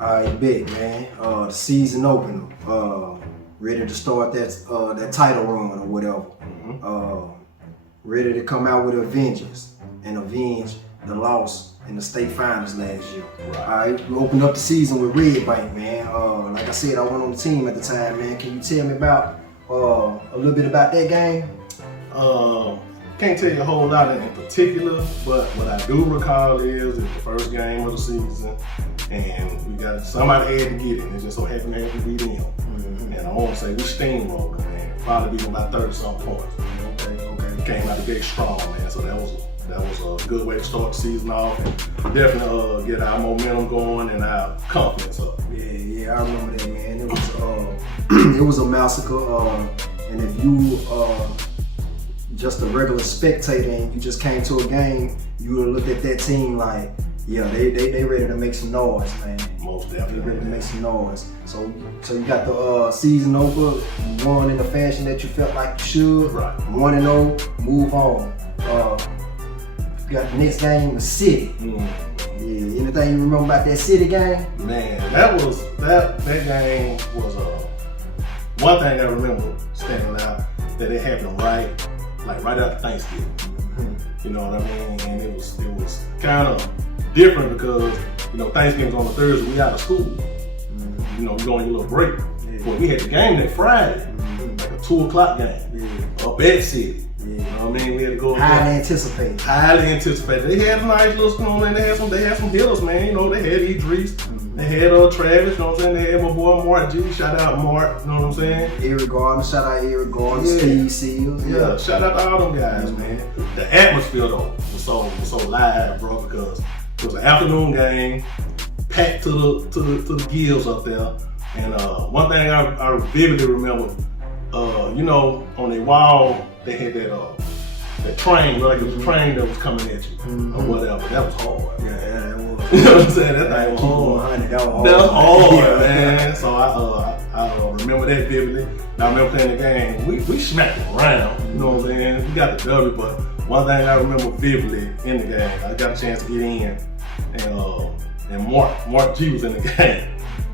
I bet, man. The season opener. Ready to start that title run or whatever. Ready to come out with a vengeance and avenge the loss in the state finals last year. Right. All right, we opened up the season with Red Bank, man. Like I said, I went on the team at the time, man. Can you tell me about a little bit about that game? Can't tell you a whole lot in particular, but what I do recall is it's the first game of the season, and we got somebody had to get it. It just so happened to beat them. And I want to say we steamrolled them, man. Probably beat them by 30-something points. Okay. Came out the big strong, man. So that was a good way to start the season off, and definitely get our momentum going and our confidence up. Yeah, I remember that, man. It was a massacre. And if you just a regular spectator and you just came to a game, you would have looked at that team like, yeah, they ready to make some noise, man. Most They definitely. ready to make some noise. So you got the season over, you won in the fashion that you felt like you should. Right. 1-0, move on. You got the next game, the City. Yeah, anything you remember about that City game? Man, that game was one thing I remember standing out, that it happened right after Thanksgiving. You know what I mean? And it was kind of different because Thanksgiving's on the Thursday, we out of school. You know, we go on your little break. But we had the game that Friday, like a 2 o'clock game, up at City. You know what I mean? We had to go. Highly anticipated. They had a nice little school, and they had some hitters, man. You know, they had Idris, they had Travis, you know what I'm saying? They had my boy Mark G. Shout out Mark, you know what I'm saying? Eric Gardner, shout out Eric Gardner, Steve Seals. Yeah, shout out to all them guys, man. The atmosphere though was so live, bro, because it was an afternoon game, packed to the gills up there. And one thing I vividly remember, on their wall they had that train, like it was a train that was coming at you or whatever. That was hard. Yeah, that was. You know what I'm saying? That thing was hard. That was hard. That was hard, man. So I remember that vividly. And I remember playing the game. We smacked it around. You know what I'm saying? We got the W, but one thing I remember vividly in the game, I got a chance to get in, and Mark G was in the game.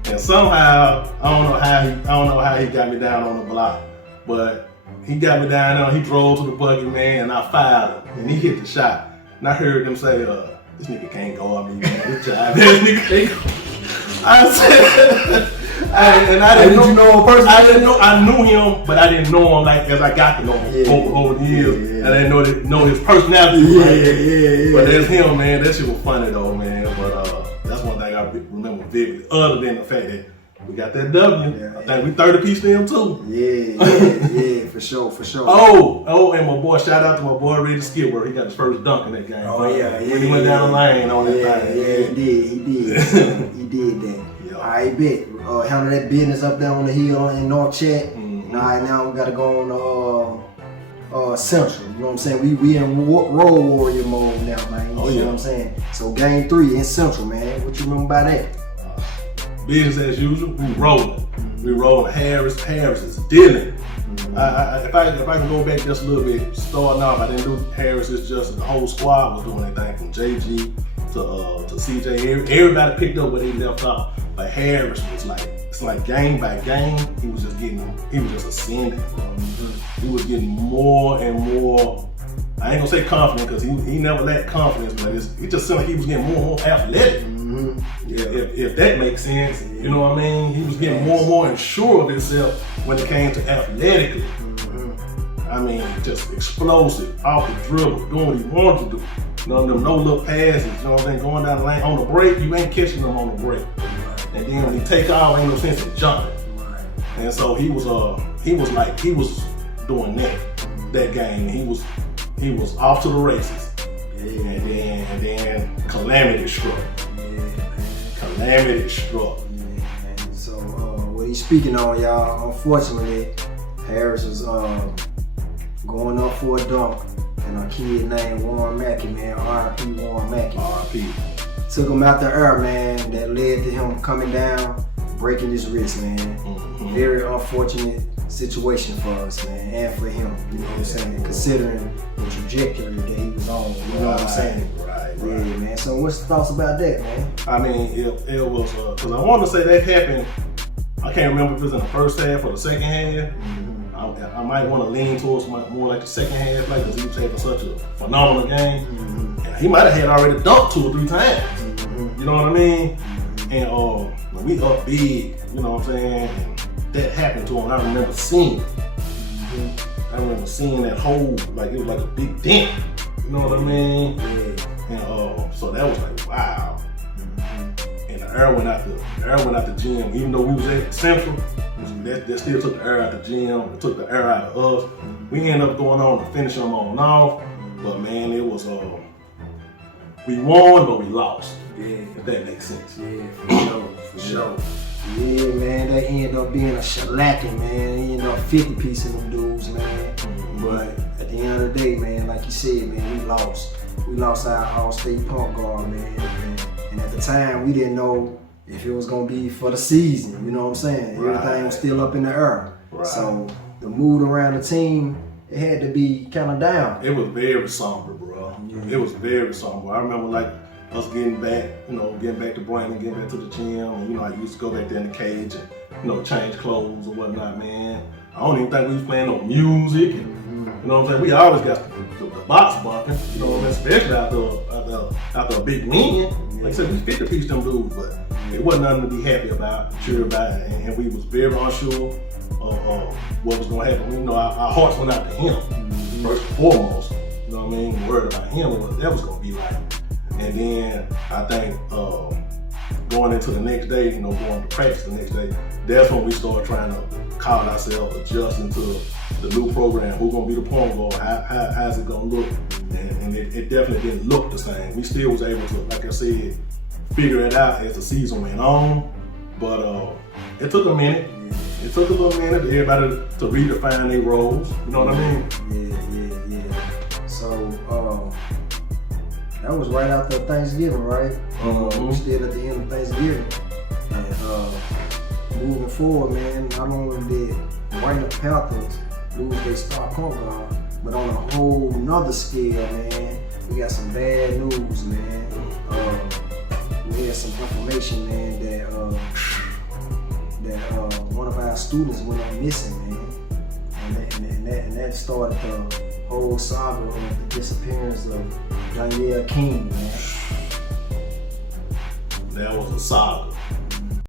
And somehow, I don't know how he got me down on the block, but he got me down there, he drove to the bucket, man, and I fired him, and he hit the shot. And I heard them say, this nigga can't guard me, man. This nigga can't guard me. I said, and I didn't know, you know him personally? I knew him, but I didn't know him like as I got to know him over the years. And I didn't know his personality. Yeah. But that's him, man. That shit was funny though, man. But that's one thing I remember vividly, other than the fact that we got that W. I think we 30-piece them too. Yeah, for sure. Oh, and my boy, shout out to my boy Reggie Skidworth. He got his first dunk in that game. When he went down the lane on that thing. Yeah, he did that. Yeah. I bet. Handle that business up there on the hill in North Chat. Now we gotta go on Central. You know what I'm saying? We in road warrior mode now, man. You know what I'm saying? So game 3 in Central, man. What you remember about that? Business as usual. We rolling. We rolling. Harris is dealing. If I can go back just a little bit, starting off, I didn't do Harris. It's just the whole squad was doing everything from JG to CJ. Everybody picked up where they left off. But Harris was it's like game by game, he was just ascending. He was getting more and more. I ain't gonna say confident because he never lacked confidence, but it just seemed like he was getting more and more athletic. If that makes sense, you know what I mean? He was getting more and more sure of himself when it came to athletically. I mean, just explosive, off the dribble, doing what he wanted to do. No little passes, you know what I'm saying? Going down the lane on the break, you ain't catching them on the break. And then when he take off, ain't no sense in jumping. And so he was doing that game. He was off to the races. And then calamity struck. Calamity struck. So what he's speaking on, y'all, unfortunately, Harris was going up for a dunk, and a kid named Warren Mackey, man, R.I.P. Warren Mackey. R.I.P. Took him out the air, man. That led to him coming down, breaking his wrist, man. Very unfortunate situation for us, man, and for him. You know what I'm saying? Considering the trajectory that he was on. You know what I'm saying? Right. Yeah, man. So what's the thoughts about that, man? I mean, it was because I wanted to say that happened. I can't remember if it was in the first half or the second half. I might want to lean towards more like the second half, like because he was having such a phenomenal game. And he might have had already dunked 2 or 3 times. You know what I mean? And when we up big, you know what I'm saying? And that happened to him. I remember seeing it. I remember seeing that hole, like it was like a big dent. You know what I mean? And so that was like, wow. And the air went out the gym. Even though we was at Central, that still took the air out the gym. It took the air out of us. We ended up going on to finish them on off. But man, it was we won, but we lost. Yeah, if that makes sense. Yeah, for sure. Yeah, man, that ended up being a shellacking, man. He ended up 50-piece in them dudes, man. But at the end of the day, man, like you said, man, we lost. We lost our all-state point guard, man. And at the time, we didn't know if it was gonna be for the season. You know what I'm saying? Everything was still up in the air. So the mood around the team, it had to be kind of down. It was very somber, bro. It was very somber. I remember like us getting back to Brandon, getting back to the gym. And, I used to go back there in the cage and, change clothes or whatnot, man. I don't even think we was playing no music. And, you know what I'm saying? We always got the box bumping, you know what I mean? Especially after a big win. Like I said, we 50-piece them dudes, but it wasn't nothing to be happy about, sure about it. And we was very unsure of what was going to happen. Our hearts went out to him, first and foremost. You know what I mean? Worried about him and what that was going to be like. And then I think going into the next day, going to practice the next day, that's when we started trying to call ourselves adjusting to the new program. Who's going to be the point guard? How's it going to look? And it definitely didn't look the same. We still was able to, like I said, figure it out as the season went on. But it took a minute. It took a little minute for everybody to redefine their roles. You know what I mean? Yeah. So, that was right after Thanksgiving, right? We still at the end of Thanksgiving. And moving forward, man, not only did White Panthers lose their star point guard, but on a whole nother scale, man, we got some bad news, man. We had some information, man, that one of our students went up missing, man. And that started the whole saga of the disappearance of Danielle King, man. That was a saga.